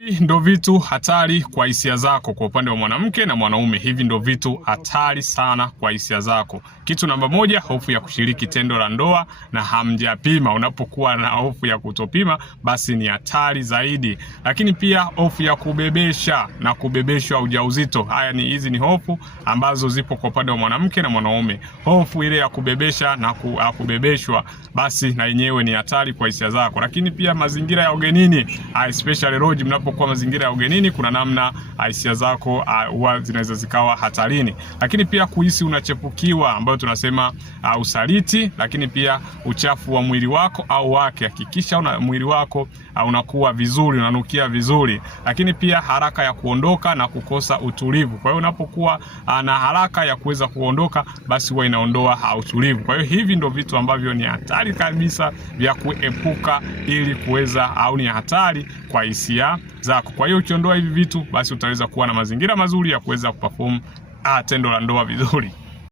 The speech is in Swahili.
Hivi ndo vitu hatari kwa hisia zako kwa upande wa mwanamke na mwanaume. Hivi ndo vitu hatari sana kwa hisia zako. Kitu namba moja, hofu ya kushiriki tendo la ndoa na hamjapima. Unapokuwa na hofu ya kutopima, basi ni hatari zaidi. Lakini pia hofu ya kubebesha na kubebeshwa ujauzito. Hizi ni hofu ambazo zipo kwa upande wa mwanamke na mwanaume. Hofu ile ya kubebesha na kubebeshwa, basi na yenyewe ni hatari kwa hisia zako. Lakini pia mazingira ya ugenini, especially Roji, kwa mazingira ya ugenini, kuna namna hisia zako huwa zinaweza zikawa hatarini. Lakini pia kuhisi unachepukiwa, ambayo tunasema usaliti. Lakini pia uchafu wa mwili wako au wake. Hakikisha mwili wako unakuwa vizuri, unanukia vizuri. Lakini pia haraka ya kuondoka na kukosa utulivu. Kwa hiyo unapokuwa na haraka ya kuweza kuondoka, basi huwa inaondoa utulivu. Kwa hiyo hivi ndio vitu ambavyo ni hatari kabisa vya kuepuka, ili kuweza ni hatari kwa hisia zako. Kwa hiyo ukiondoa hivi vitu, basi utaweza kuwa na mazingira mazuri ya kuweza kuperform tendo la ndoa vizuri.